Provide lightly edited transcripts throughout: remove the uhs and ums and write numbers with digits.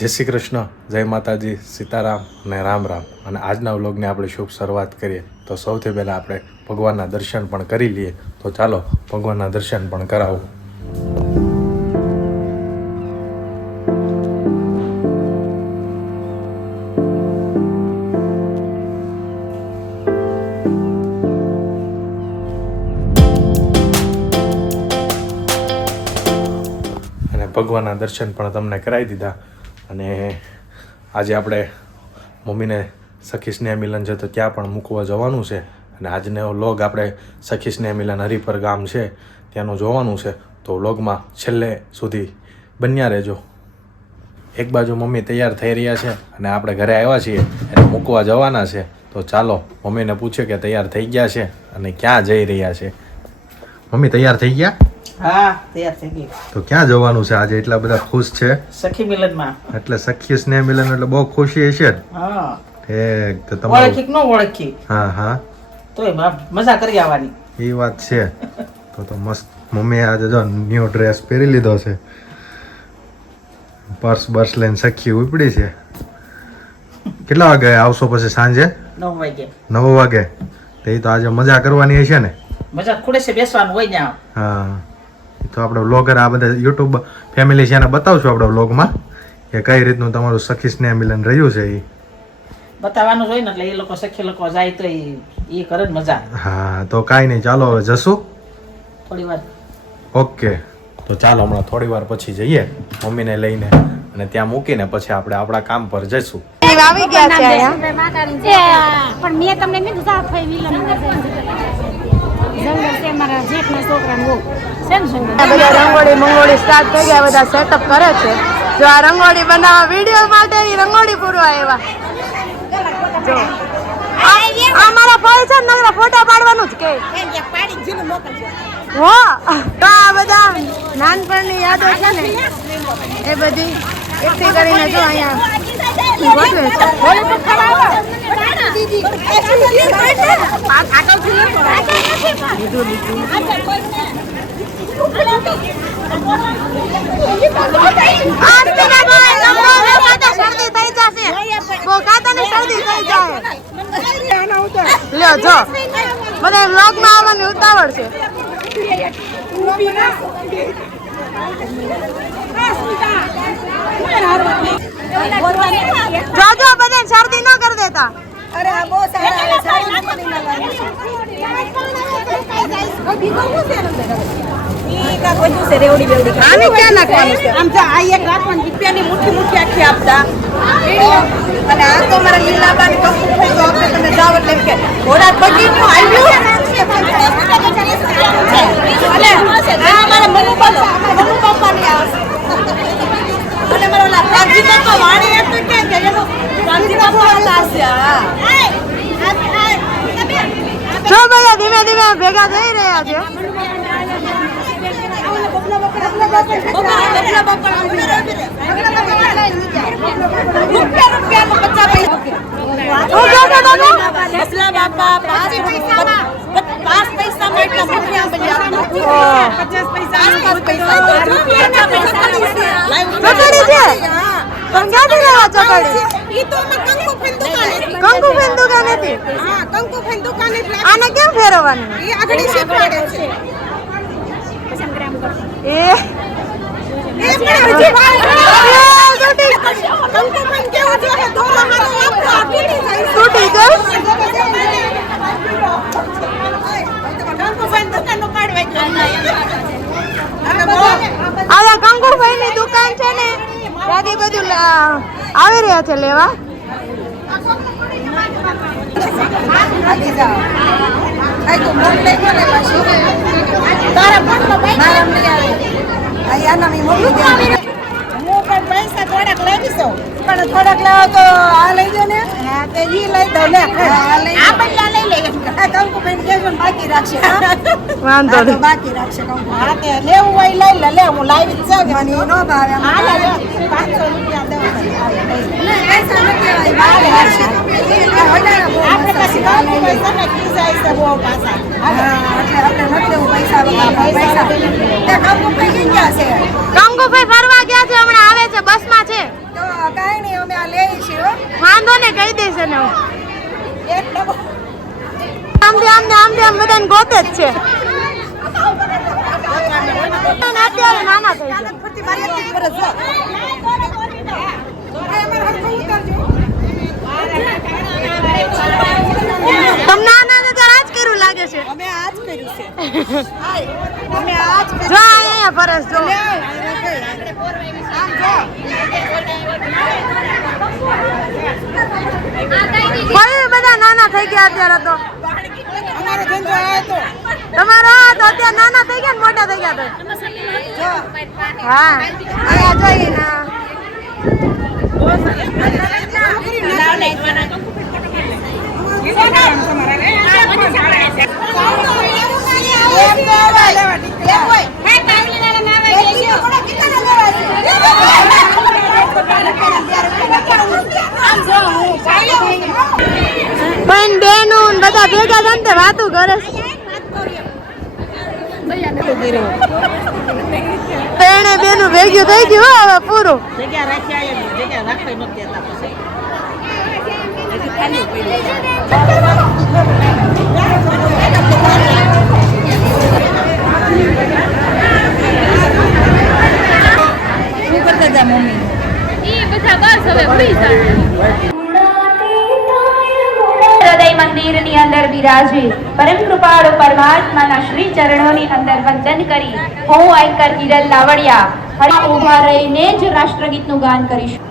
જય શ્રી કૃષ્ણ, જય માતાજી, સીતારામ અને રામ રામ. અને આજના વ્લોગને આપણે શુભ શરૂઆત કરીએ તો સૌથી પહેલાં આપણે ભગવાનના દર્શન પણ કરી લઈએ. તો ચાલો ભગવાનના દર્શન પણ કરાવું. અને ભગવાનના દર્શન પણ તમને કરાવી દીધા. અને આજે આપણે મમ્મીને સખી સ્નેહ મિલન છે તો ત્યાં પણ મૂકવા જવાનું છે. અને આજનો વ્લોગ આપણે સખી સ્નેહ મિલન હરિપર ગામ છે ત્યાંનું જોવાનું છે. તો વ્લોગમાં છેલ્લે સુધી બન્યા રહેજો. એક બાજુ મમ્મી તૈયાર થઈ રહ્યા છે અને આપણે ઘરે આવ્યા છીએ એટલે મૂકવા જવાના છે. તો ચાલો મમ્મીને પૂછે કે તૈયાર થઈ ગયા છે અને ક્યાં જઈ રહ્યા છે. મમ્મી તૈયાર થઈ ગયા? હા, તૈયાર થઈ ગઈ. તો ક્યાં જવાનું છે આજે? એટલા બધા ખુશ છે સખી મિલનમાં. એટલે સખી સ્નેહ મિલન એટલે બહુ ખુશી હશે. હા, ઠીક. તો તમારું ઓળખી કે ન ઓળખી હા હા તોય મજા કરી આવવાની. એ વાત છે. તો મસ્ત મમ્મી આજે જો ન્યૂ ડ્રેસ પહેરી લીધો છે. પર્સ બર્સ લઈને સખી ઉપડી છે. કેટલા વાગે આવશો પછી? સાંજે 9 વાગે. 9 વાગે. તો એ તો આજે મજા કરવાની હશે ને? મજા ખુડે છે બેસવાનું હોય ને. હા, તો આપણે વ્લોગર આ બધા યુટ્યુબ ફેમિલી છે એને બતાવશું આપણે વ્લોગમાં કે કઈ રીતનું તમારું સખી સ્નેહ મિલન રહ્યું છે. એ બતાવવાનું હોય ને એટલે એ લોકો સખી લોકો જાય તો એ કરે ને મજા. હા, તો કાંઈ નહીં, ચાલો હવે જશું થોડી વાર. ઓકે. તો ચાલો હમણાં થોડી વાર પછી જઈએ મમ્મીને લઈને અને ત્યાં મૂકીને પછી આપણે આપણા કામ પર જઈશું. આવી ગયા છે અહીંયા. પણ મેં તમને કીધું સાફ થઈ વિલન જંગલ છે મારા જેઠના છોકરાને બહુ છે ને. બધા રંગોળી મંગોળી સ્ટાર્ટ થઈ ગયા, બધા સેટઅપ કરે છે. જો આ રંગોળી બનાવવા વિડીયો માટે રંગોળી પૂરવા આવ્યા. જો આ મારા ભાઈ છે ને, નકરા ફોટા પાડવાનું જ કે હો. તો આ બધા નાનપણની યાદો છે ને એ બધી એકઠી કરીને જો અહીંયા ગોઠવે છે. લ્યો જો બધા વ્લોગમાં આવવાની ઉતાવળ છે. જોજો બધા શરદી ન કરી દેતા. અરે આ બહુ આને ક્યાં નાખવાનું છે? આમ તો આ એક રાખવાની રૂપિયાની મુઠ્ઠી મુઠ્ઠી આખી આપતા. અને આ તો મારા લીલાબાની કંકુ થઈ તો આપણે તમે જાવ એટલે કે ઘોડા બગીનું આવ્યું. અને આ મારા મનુ પપ્પાની આવે. અને મારા ઓલા કાજી પપ્પા વાણી હતું કે એનો કાજી પપ્પા હતા છે. જો બધા ધીમે ધીમે ભેગા થઈ રહ્યા છે. આને કેમ ફેરવવાનું? કંકુભાઈ ની દુકાન છે ને ત્યાંથી બધું આવી રહ્યા છે લેવા. પૈસા થોડાક લાવી દઉં પણ થોડાક લેવા તો આ લઈ દો ને. હા તો ઈ લઈ દઉં લે આ બદલા લઈ લઈએ. કંકુભાઈ કેજો બાકી રાખશે. વાંધો નહીં, બાકી રાખશે કંકુ. હા તે લેવું હોય લઈ લે. લે હું લાવી જ જાવ. મને નો ભાવે. હા લે 500 રૂપિયા દઉં. પૈસા નથી આવે. આપણે પછી કામ હોય તમે ખીજાય છે બહુ પાછા. એટલે આપણે નથી લેવું પૈસા વગર. પૈસા કંકુભાઈ ક્યાં ગયા છે? કંકુભાઈ ફરવા ગયા છે, હમણાં આવે છે, બસમાં છે. તો કાંઈ નહીં અમે આ લઈએ છીએ વાંધો ને કહી દઈશ ને આમ બધાને ગોતે જ છે અત્યારે નાના થઈ ગયા તમને આના તો આજ કર્યું લાગે છે અમે આજ કર્યું છે અમે આજ જો અહીંયા ફરસ જો કોઈ બધા નાના થઈ ગયા અત્યારે તો અમારો ધંધો આવ્યો તો તમારો તો અત્યારે નાના થઈ ગયા ને મોટા થઈ ગયા તો હા અહીંયા જોઈએ ના પણ બેનું બધા ભેગા થઈને તે વાતું કરે પેણે બેનું ભેગ્યું થઈ ગયું હવે પૂરું જગ્યા રાખી જગ્યા રાખવી નથી દેતા પછી ખાલી પડી શું કરતા હતા મમ્મી એ બધા બસ હવે ભૂલી જાય હૃદય મંદિરની અંદર બિરાજે પરમ કૃપાળુ પરમાત્માના શ્રી ચરણોની અંદર વંદન કરી હું આયકર હિરલ લાવડિયા હરિ ઉભા રહીને જ રાષ્ટ્રગીતનું ગાન કરીશું.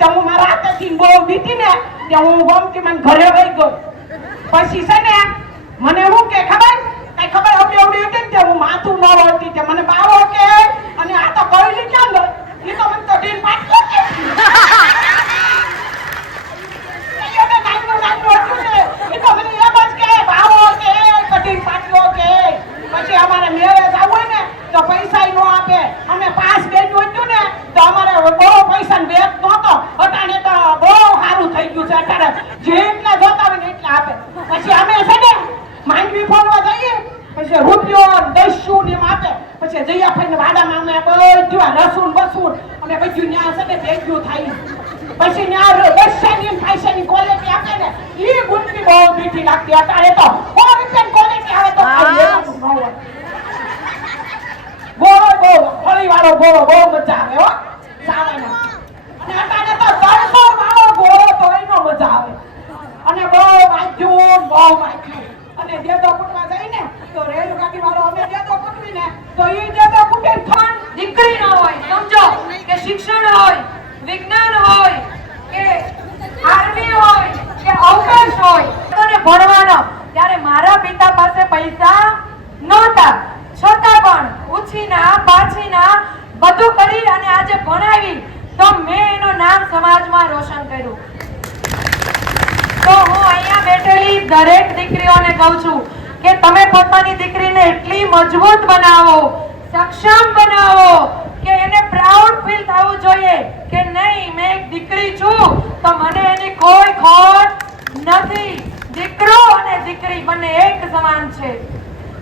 તો હું મારા હાથેથી બહુ બીતી ને તે હું ગમતી મને ઘરે વહી ગયો. પછી છે ને મને હું કે ખબર કઈ ખબર અવડી અવડી હતી ને તે હું માથું ન વળતી તે મને બાવો કે અને આ તો કઈલી ક્યાં ગઈ એ તો મને તો ઢીલ પાટલો કે પછી અમારે મેરેજ આવું ને તો પૈસા નો આપે. અમે પાસ બેઠું હતું ને તો અમારે બહુ પૈસા બેગ નહોતો. અટાણે તો બહુ સારું થઈ ગયું છે. અત્યારે જેટલા જોતા હોય ને એટલા આપે. પછી અમે છે ને માંડવી ફોડવા જઈએ પછી રૂપિયો 10 ને એમ આપે. પછી જયા ફઈને વાડામાં અમે બધું લસુણ બસુણ અમે બધું ન્યા છે ને ભેગ્યું થાય. પછી ન્યા 10 પૈસાની ક્વોલિટી આપે ને એ ગુંદરી બહુ મીઠી લાગતી. અત્યારે તો 100 રૂપિયાની ક્વોલિટી આવે તો ખાઈ લેવાનું ન હોય. ગોળો બહુ ફળીવાળો ગોળો બહુ મજા આવે હો સાવાનો. અને અત્યારે તો 300 વાળો ગોળો તો એનો મજા આવે. અને બહુ વાંચ્યું અને દેદો કૂટવા જઈને તો રેલગાડી વાળો અમે દેદો કૂટવીને તો એ દેદો કૂટે ખાન દીકરી ન હોય સમજો કે શિક્ષણ હોય વિજ્ઞાન હોય કે આર્મી હોય કે અવકાશ હોય તને ભણવાનો ત્યારે મારા પિતા પાસે પૈસા નહોતા છતાં પણ ઉછીના પાછીના બધું કરી અને આજે ભણાવી તો મેં એનું નામ સમાજમાં રોશન કર્યું. તો હું અહીંયા બેઠેલી દરેક દીકરીઓને કહું છું કે તમે પોતાની દીકરીને એટલી મજબૂત બનાવો સક્ષમ બનાવો કે એને પ્રાઉડ ફીલ થવું જોઈએ કે નહીં મેં એક દીકરી છું તો મને એની કોઈ ખોટ નથી. દીકરો અને દીકરી બંને એક સમાન છે.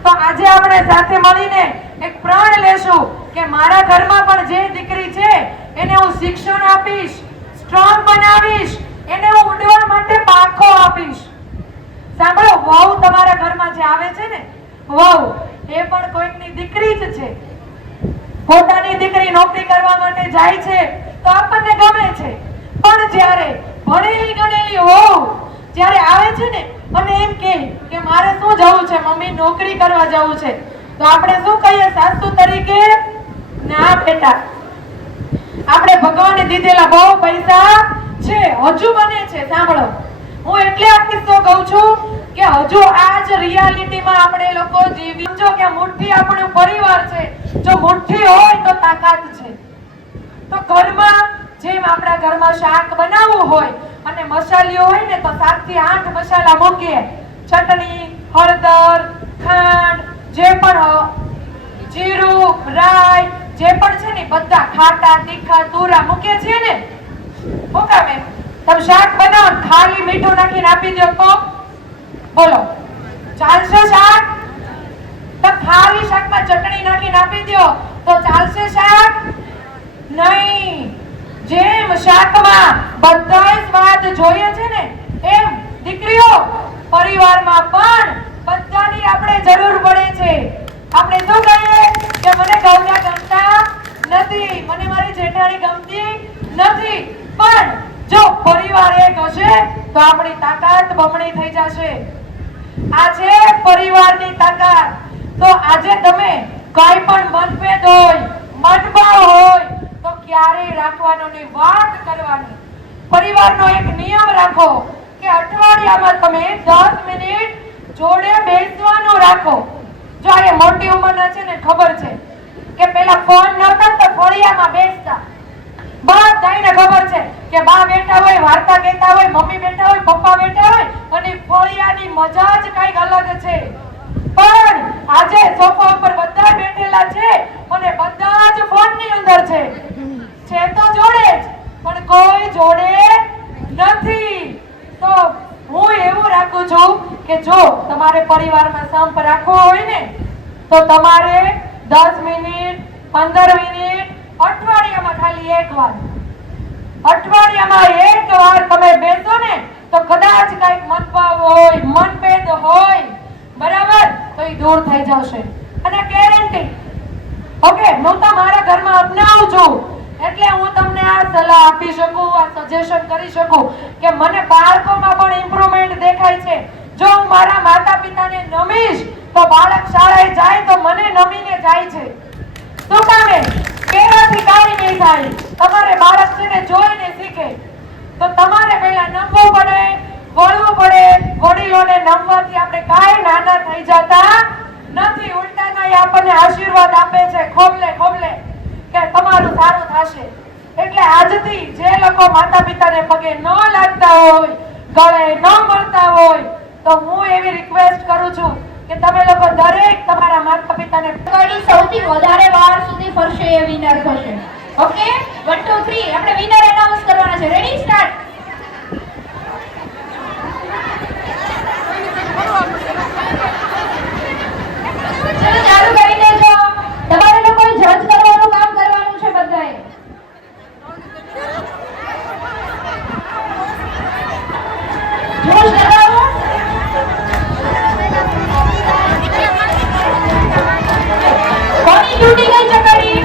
તો આજે આપણે સાથે મળીને એક પ્રણ લેશું કે મારા ઘરમાં પણ જે દીકરી છે એને હું શિક્ષણ આપીશ સ્ટ્રોંગ બનાવીશ એને હું ઉડવા માટે પાંખો આપીશ. સાંભળો વહુ તમારા ઘરમાં જે આવે છે ને વહુ એ પણ કોઈકની દીકરી જ છે. પોતાની દીકરી નોકરી કરવા માટે જાય છે તો આપણને ગમે છે પણ જ્યારે ભણેલી ગણેલી વહુ જ્યારે આવે છે ને અને એમ કે મારે શું જવું છે મમ્મી નોકરી કરવા જવું છે તો આપણે શું કહીએ સાસુ તરીકે ના બેટા આપણે ભગવાને દીધેલા બહુ પૈસા છે હજુ બને છે. સાંભળો હું એટલે આ કિસ્સો કહું છું કે હજુ આ જ રિયાલિટીમાં આપણે લોકો જીવી સમજો કે મુઠ્ઠી આપણું પરિવાર છે. જો મુઠ્ઠી હોય તો તાકાત છે. તો ઘરમાં જેમ આપણા ઘરમાં શાક બનાવવું હોય અને મસાલીઓ હોય ને તો 7 થી 8 મસાલા મૂકીએ. ચટણી હળદર ખાંડ જે પણ જીરું રાઈ જે પણ છે ને બધા ખાટા તીખા તુરા મૂકીએ છીએ ને મૂકાવે. તમે શાક બનાવો ખાલી મીઠું નાખીને આપી દો તો બોલો ચાલશે શાક? તો ખાલી શાકમાં ચટણી નાખીને આપી દો તો ચાલશે શાક? નહીં. જેમ શાકમાં બધાય સ્વાદ જોઈએ છે ને એમ દીકરીઓ પરિવારમાં પણ બધાની આપણે જરૂર પડે છે. આપણે શું કહીએ કે મને ગૌડા ગમતા નથી મને મારી જેઠાણી ગમતી નથી પણ જો પરિવાર એક હશે તો આપણી તાકાત બમણી થઈ જશે. આ છે પરિવારની તાકાત. તો આજે તમે કોઈ પણ મતભેદ હોય મતભાવ હોય તો ક્યારેય રાખવાનો નહીં વાત કરવાની. પરિવારનો એક નિયમ રાખો કે અઠવાડિયામાં તમે 10 મિનિટ જોડે બેસવાનું રાખો. જો આ મોટી ઉંમરના છે ને ખબર છે કે પેલા ફોન નહોતા તો ફળિયામાં બેસતા. બધાને ખબર છે કે બા બેઠા હોય વાર્તા કહેતા હોય મમ્મી બેઠા હોય પપ્પા બેઠા હોય અને ફળિયાની મજા જ કંઈક અલગ છે. પણ આજે સોફા ઉપર બધા બેઠેલા છે અને બધા જ ફોનની અંદર છે તો જોડે જ પણ કોઈ જોડે નથી. તો હું એવું રાખું છું કે જો તમારે પરિવારમાં સંપ રાખવો હોય ને તો તમારે 10 મિનિટ 15 મિનિટ અઠવાડિયામાં ખાલી એક વાર તમે બેસો ને તો કદાચ કઈક મતભાવ હોય મનભેદ હોય બરાબર તો એ દૂર થઈ જશે. અને ગેરંટી ઓકે હું તો મારા ઘરમાં અપનાવું છું એટલે હું તમને આ સલાહ આપી શકું આ સજેશન કરી શકું કે મને બાળકોમાં પણ ઇમ્પ્રુવમેન્ટ દેખાય છે. જો હું મારા માતા પિતાને નમીશ તો બાળક શાળાએ જાય તો મને નમીને જાય છે. શું કામે કેરાથી કાઈ નહીં થાય. તમારે બાળક છે ને જોઈને શીખે. તો તમારે પહેલા નમવું પડે, વળવું પડે. વડીલોને નમવાથી આપણે કાંઈ નાના થઈ જતા નથી, ઉલટાના એ આપણને આશીર્વાદ આપે છે ખોબલે ખોબલે કે તમારું સારું થશે. એટલે આજથી જે લોકો માતા પિતાને પગે ન લાગતા હોય, ગળે ન મળતા હોય, તો હું એવી રિક્વેસ્ટ કરું છું કે તમે લોકો દરેક તમારા માતા પિતાને કડી સૌથી વધારે વાર સુધી ફરશે એ વિનર થશે. ઓકે 1 2 3 આપણે વિનર એનાઉન્સ કરવાના છે. Ready start. ચલો ચાલુ કરી દેજો. તમારે લોકોએ જજ કરવાનું કામ કરવાનું છે બધાએ. જોશ લગાવો. કોની ડ્યુટી ગઈ ચકડી?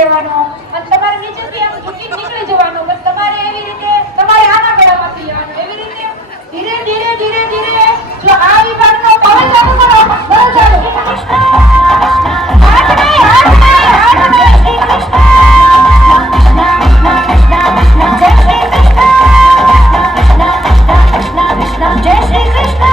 લેવાનો અને તમારે નીચેથી આમ ઝૂકી નીકળી જવાનું. બસ તમારે એવી રીતે તમારે આના ગળામાંથી લેવાનું. એવી રીતે ધીરે ધીરે ધીરે ધીરે જો આ વિભાગનો પવન ચાલુ કરો. બસ ચાલુ. હાથ નહીં, હાથ નહીં, હાથ નહીં. શ્રી કૃષ્ણ જય શ્રી કૃષ્ણ, જય શ્રી કૃષ્ણ.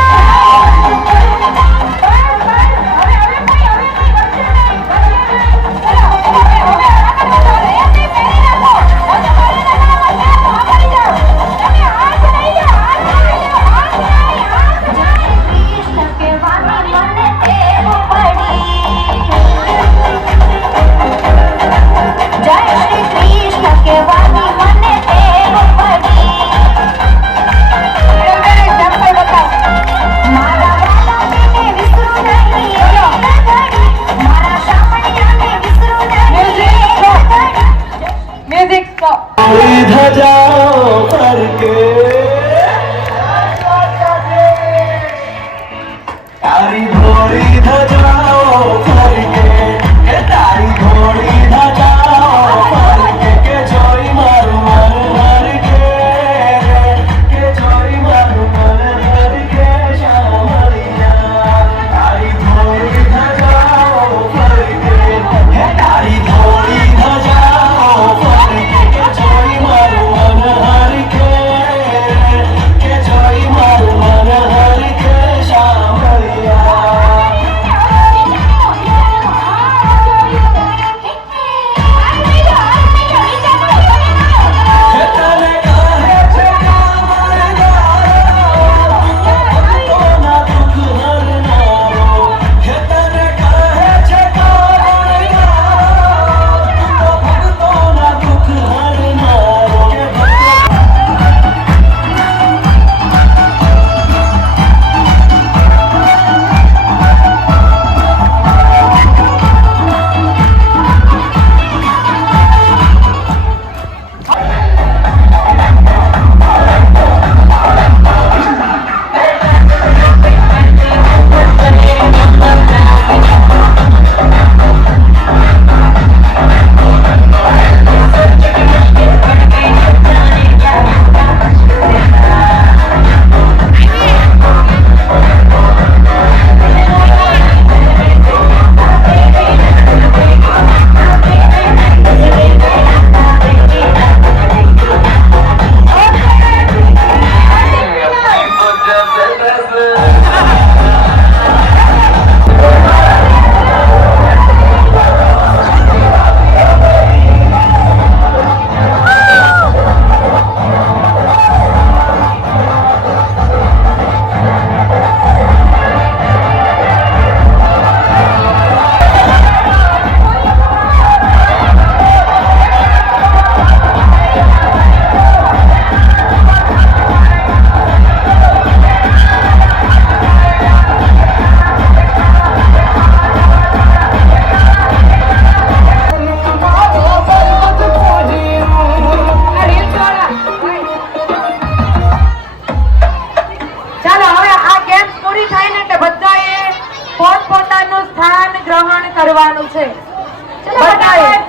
કરવાનું છે.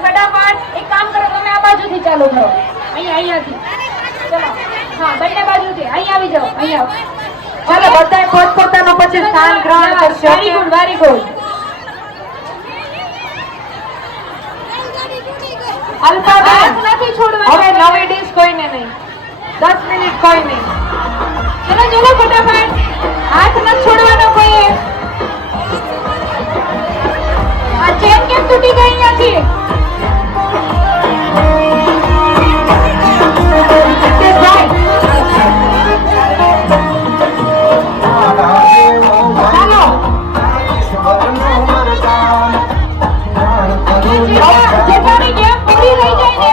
ફટાફટ એક કામ કરો, તમે આ બાજુથી ચાલુ કરો. અહીંયાથી ચલો. હા, બંને બાજુથી અહીં આવી જાઓ. અહીં આવો. ચાલો બધાએ પોતપોતાનું પછી સ્થાન ગ્રહણ કરશો. Very good, very good. Alpaben નથી છોડવાનું. હવે નવી ડીશ કોઈને નહીં, 10 મિનિટ કોઈ નહીં. ચલો ચલો ફટાફટ. હાથ નથી છોડવાનો કોઈએ. આ ચેન કેમ તૂટી ગઈ અહીંયાથી? જેટલાની ગેમ પૂરી થઈ જાય ને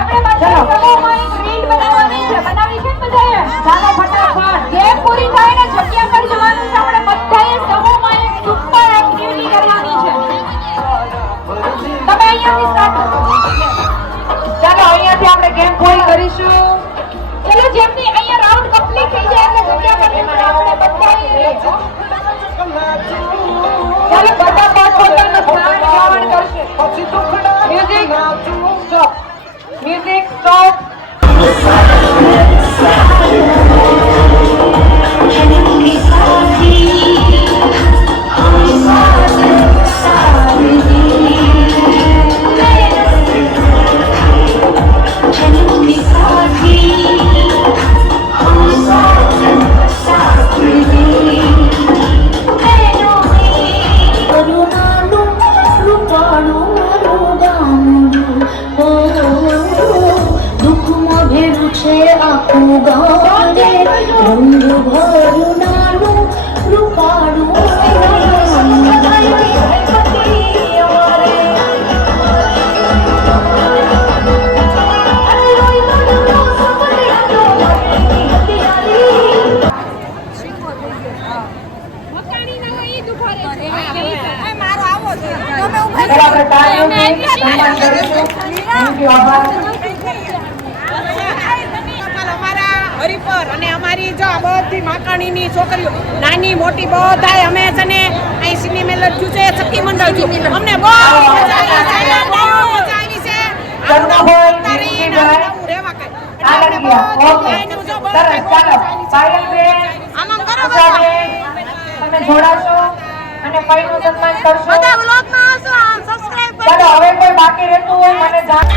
આપણે પાછા સમૂહમાં એક રીલ બનાવવાની છે. બનાવી છે ને બધાએ? ચાલો ફટાફટ. ગેમ પૂરી થાય ને music stop. Music stop. Haripar અને અમારી જો આ બધી માકાણીની છોકરીઓ નાની મોટી બધાય અમે છે ને અહીં સિનેમે લડ્યું છે સખી મંડળ છું અમને બહુ મજા આવી છે તમે જોડાશો અને ફરીનું સન્માન કરશો. બધા વ્લોગમાં આવશો, સબસ્ક્રાઇબ કરો. ચાલો હવે કોઈ બાકી રહેતું હોય મને જાણ.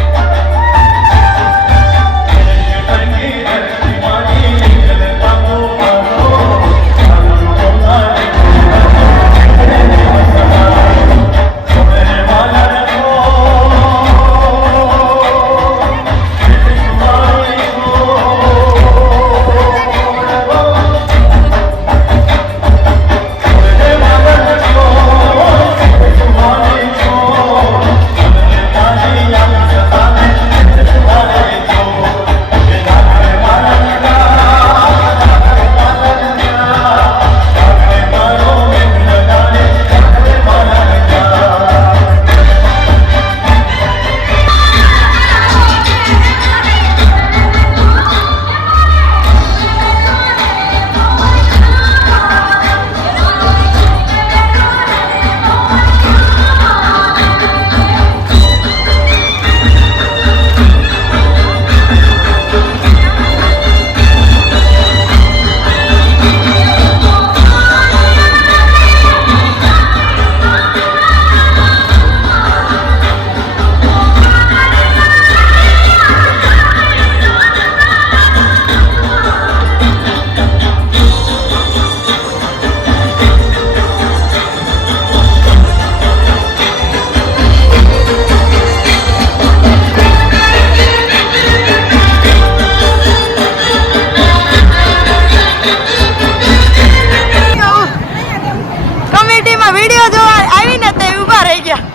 વિડીયો જોવા આવીને તે ઊભા રહી ગયા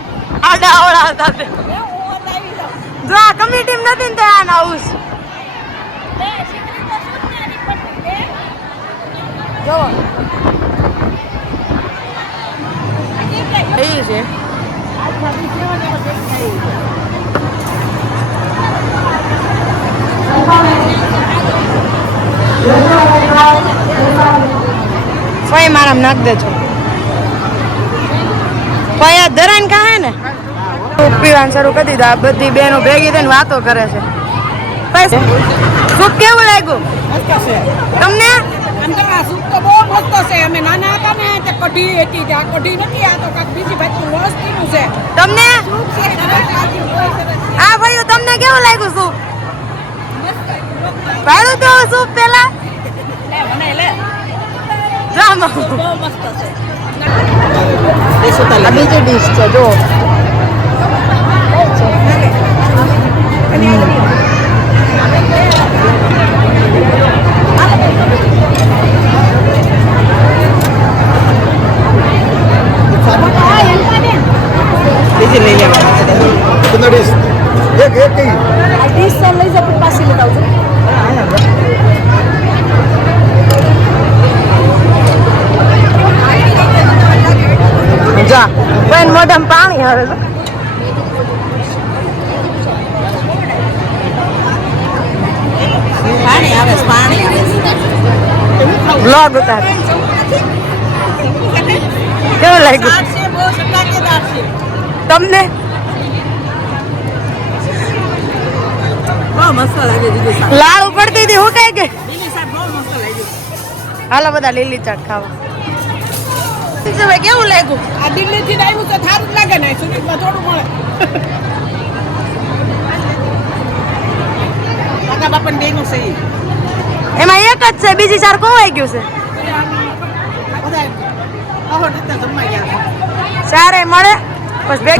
આડા આવડા સાથે. જો આ કમિટી નથી ને ત્યાં આવું જો એ છે. ફઈ મારા નાખ દેજો. ફયા ધરાન કહે ને પીવાનું શરૂ કરી દીધા. બધી બહેનો ભેગી થઈને વાતો કરે છે. સૂપ કેવું લાગ્યું તમને? સૂપ તો બહુ મસ્ત છે. અમે નાના હતા ને તે કઢી હતી, આ કઢી નથી, આ તો કાંઈક બીજી ભાઈનું વસ્તીનું છે. તમને હા ભાઈઓ તમને કેવું લાગ્યું સૂપ? ભાડું તો સૂપ પેલા આ બીજી ડીશ છે જો. બીજી લઈ લેવા ડીશ લઈ જાવ પાછી લેતા આવજો. જા પણ મોઢામાં પાણી આવે છે. પાણી આવે છે, પાણી વ્લોગ ઉતાર. કેવું લાગ્યું તમને? લાળ ઉપડતી હતી હું કઈ ગઈ હાલો બધા લીલી ચાટ ખાવા કેવું લાગ્યું આ દિલ્હી થી આવ્યું તો સારું જ લાગે ને સુરતમાં થોડું મળે કાકા બાપન બે નું છે એમાં એક જ છે બીજી ચાર કોવાઈ ગયું છે ચારે મળે બસ બે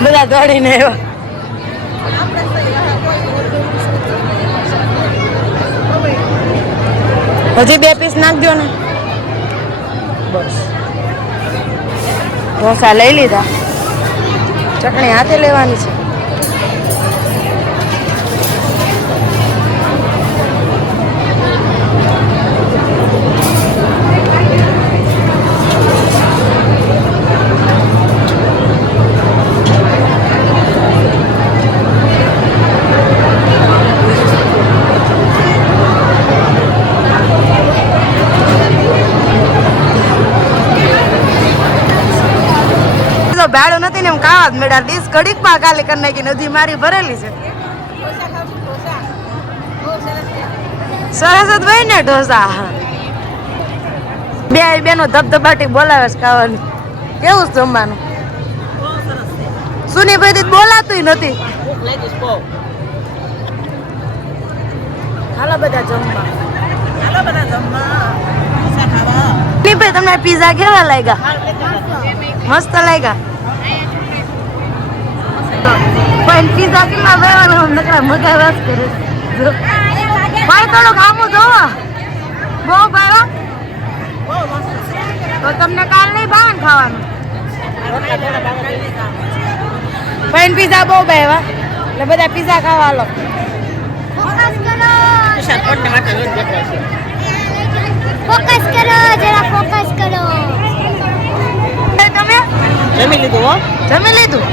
બધા દોડીને આવ્યા હજી 2 પીસ નાખજો ને બસ ઢોસા લઈ લીધા ચટણી હાથે લેવાની છે ભાડું નથી ને એમ કાવા જ મેળા ડીશ ઘડીક માં ખાલી કરી નાખી નદી મારી ભરેલી છે સરસ જ ભાઈ ને ઢોસા બે બેનો ધબધબાટી બોલાવે છે ખાવાની કેવું છે જમવાનું સુની ભાઈ બોલાતું નથી હાલો બધા જમવા ભાઈ તમને પીઝા કેવા લાગ્યા મસ્ત લાગ્યા પણ પીઝા કેટલા વેવાનું નકરા મગા વાત કરે ભાઈ થોડુંક આમું જોવો બહુ ભાઈ તો તમને કાલ નહીં ભાવે ને ખાવાનું પણ પીઝા બહુ ભાઈ એટલે બધા પીઝા ખાવા હાલો ફોકસ કરો જરા ફોકસ કરો તમે જમી લીધું હો જમી લીધું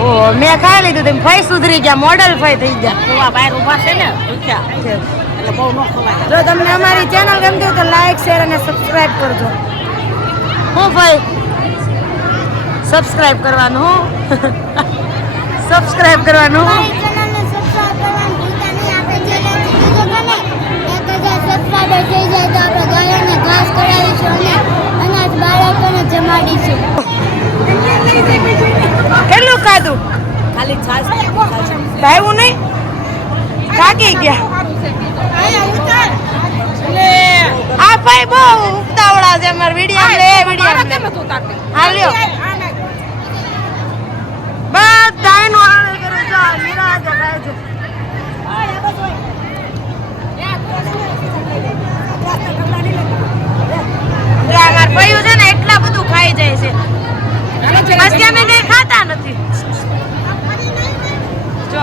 ઓ મેં ખાઈ લીધું તમે ફાઈ સુધરી ગયા મોડલ ફાઈ થઈ ગયા કુવા બહાર ઊભા છે ને ભૂખ્યા એટલે બહુ ન ખવાય જો તમને અમારી ચેનલ ગમતી હોય તો લાઈક શેર અને સબસ્ક્રાઇબ કરજો હું ભાઈ સબસ્ક્રાઇબ કરવાનું હું સબસ્ક્રાઇબ કરવાનું મારી ચેનલને સબસ્ક્રાઇબ કરવાનું ભૂલતા નહીં આપણે ચેનલ કીધું કે ને 1000 સબસ્ક્રાઇબર થઈ જાય તો આપણે ગાયોને ઘાસ કરાવીશું અને અનાજ બાળકોને જમાડીશું કેટલું ખાધું ખાલી છાશ ભાઈવું નહીં થાકી ગયા આ ભાઈ બહુ ઉતાવળા છે અમાર વિડિયો લે વિડિયો લે હાલ્યો બધા નો આળે કરે છે નિરાજ ખાય છે અમાર ભાઈઓ છે ને એટલા બધું ખાઈ જાય છે પછી અમે કઈ ખાતા નથી જો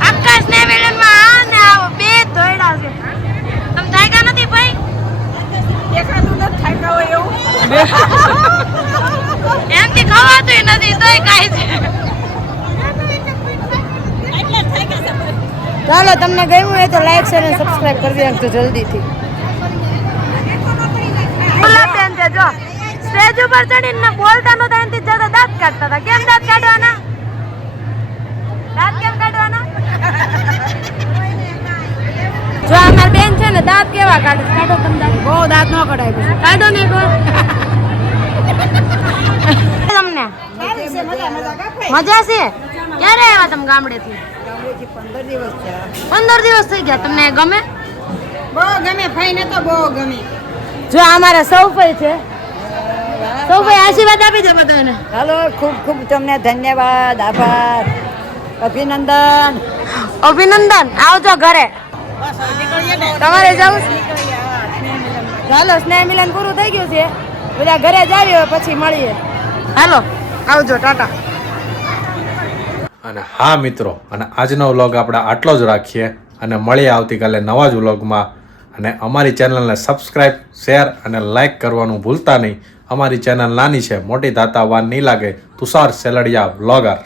આકાશ ને વેલન માં આ ને આવો બે ધોયડા છે તમે થાક્યા નથી ભાઈ દેખાતું નથી થાક્યા હોય એવું એમથી ખવાતું નથી તોય ખાય છે ચાલો તમને ગમ્યું હોય તો લાઈક શેર અને સબસ્ક્રાઇબ કરી દેજો જલ્દીથી બેન છે જો સ્ટેજ ઉપર ચડીને બોલતા નતા એનથી જતા દાંત કાઢતા હતા કેમ દાંત કાઢવાના દાંત કેમ કાઢવાના જો અમાર બેન છે ને દાંત કેવા કાઢે કાઢો તમે દાંત બહુ દાંત ન કઢાય કાઢો ને તમને મજા છે ક્યારે આવ્યા તમે ગામડેથી 15 દિવસ થઈ ગયા તમને ગમે બહુ ગમે ફાઈને તો બહુ ગમે જો અમારા સૌભાઈ છે સૌભાઈ આશીર્વાદ આપી દો બધાને હાલો ખૂબ ખૂબ તમને ધન્યવાદ આભાર અભિનંદન અભિનંદન આવજો ઘરે તમારે જવું ચાલો સ્નેહ મિલન પૂરું થઈ ગયું છે બધા ઘરે જ આવ્યો પછી મળીએ હાલો આવજો ટાટા અને હા મિત્રો, અને આજનો વ્લોગ આપણે આટલો જ રાખીએ અને મળીએ આવતીકાલે નવા જ વ્લોગમાં. અને અમારી ચેનલને સબસ્ક્રાઈબ, શેર અને લાઇક કરવાનું ભૂલતા નહીં. અમારી ચેનલ નાની છે, મોટી ધાતા વાર નહીં લાગે. તુષાર સેલડિયા વ્લોગર.